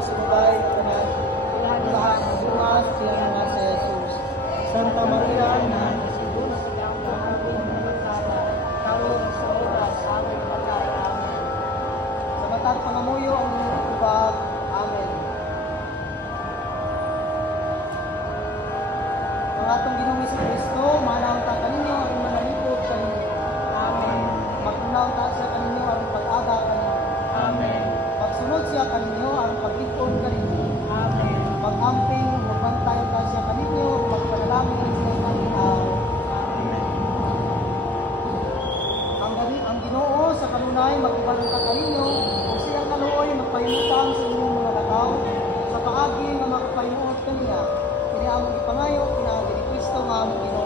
sa bagay kanan lahat ng bukas siya nga sa Jesus. Santa Maria na siguro sa sa oras aming pagkain. Sa matag pangamuyo ang inyong ubag. Amen. Ang atong Ginoong Kristo, manang ta kaninyo ang manalipod kaninyo. Amen. Magtunaw ta siya kaninyo ang pag-aga kaninyo. Amen. Pagsunod siya kaninyo ang paglikod kaninyo. Amen. Mag-amping, magbantay ta siya kaninyo, magpanalangin sa inyong araw. Ang Ginoo sa kanunay magtibalong ka kaninyo, o siyang kaluoy magpahimutang sa inyong mga lakaw, sa paagi nga magpahimuot kaniya, kiniamong ipangayo, kinaagi ni Kristo nga among Ginoo.